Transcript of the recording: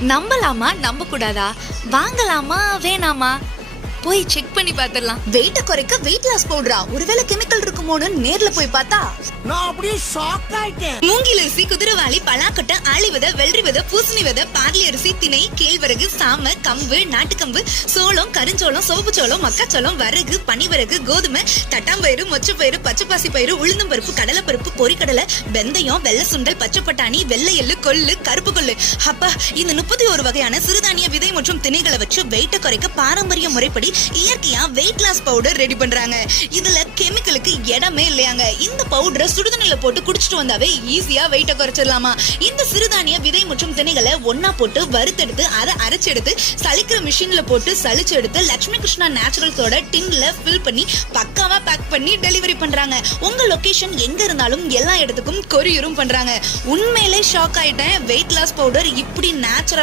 நம்பலாமா நம்ப கூடாதா, வாங்கலாமா வேணாமா, போய் செக் பண்ணி பாத்துடலாம். வெயிட்ட குறைக்க வெயிட் லாஸ் பவுடரா? ஒருவேளை கெமிக்கல் இருக்குமோன்னு நேர்ல போய் பார்த்தா நான் அப்படியே ஷாக் ஆயிட்டேன். மூங்கில் அரிசி, குதிரைவாளி, பலாக்கொட்டை, ஆளி விதை, வெள்ளரி விதை, பூசணி விதை, பார்லி அரிசி, திணை, கேழ்வரகு, சாம, கம்பு, நாட்டுக்கம்பு, சோளம், கருஞ்சோளம், சிவப்பு சோளம், மக்காச்சோளம், வரகு, பனிவரகு, கோதுமை, தட்டாம்பயிறு, மொச்சப்பயிறு, பச்சைப்பாசி பயிறு, உளுந்தம்பருப்பு, கடலைப்பருப்பு, பொரிக்கடலை, வெந்தயம், வெள்ளை சுண்டல், பச்சை பட்டாணி, வெள்ளை எள்ளு, கொள்ளு, கருப்பு கொள்ளு. அப்பா, இந்த 31 வகையான சிறுதானிய விதை மற்றும் திணைகளை வச்சு வெயிட்ட குறைக்க பாரம்பரிய முறைப்படி இயற்கையா வெயிட் லாஸ் பவுடர் ரெடி பண்றாங்க. இதுல கெமிக்கலுக்கு இடமே இல்லையாங்க. இந்த பவுடரை சுடுதண்ணில போட்டு குடிச்சிட்டு வந்தாவே ஈஸியா வெயிட்ட குறைச்சிடலாமா. இந்த சிறுதானிய விதை மற்றும் திணைகளை ஒன்னா போட்டு வறுத்தெடுத்து அதை அரைச்செடுத்து சலிக்கிற மிஷின்ல போட்டு சலிச்சு எடுத்து லட்சுமி கிருஷ்ணா நேச்சுரல்ஸோட டின்ல ஃபில் பண்ணி பக்காவா பேக் பண்ணி டெலிவரி பண்றாங்க. உங்க லொகேஷன் எங்க இருந்தாலும் எல்லா இடத்துக்கும் கொரியரும் பண்றாங்க. உண்மையிலே ஷாக் ஆயிட்டேன். வெயிட் லாஸ் பவுடர் இப்படி நேச்சுரல்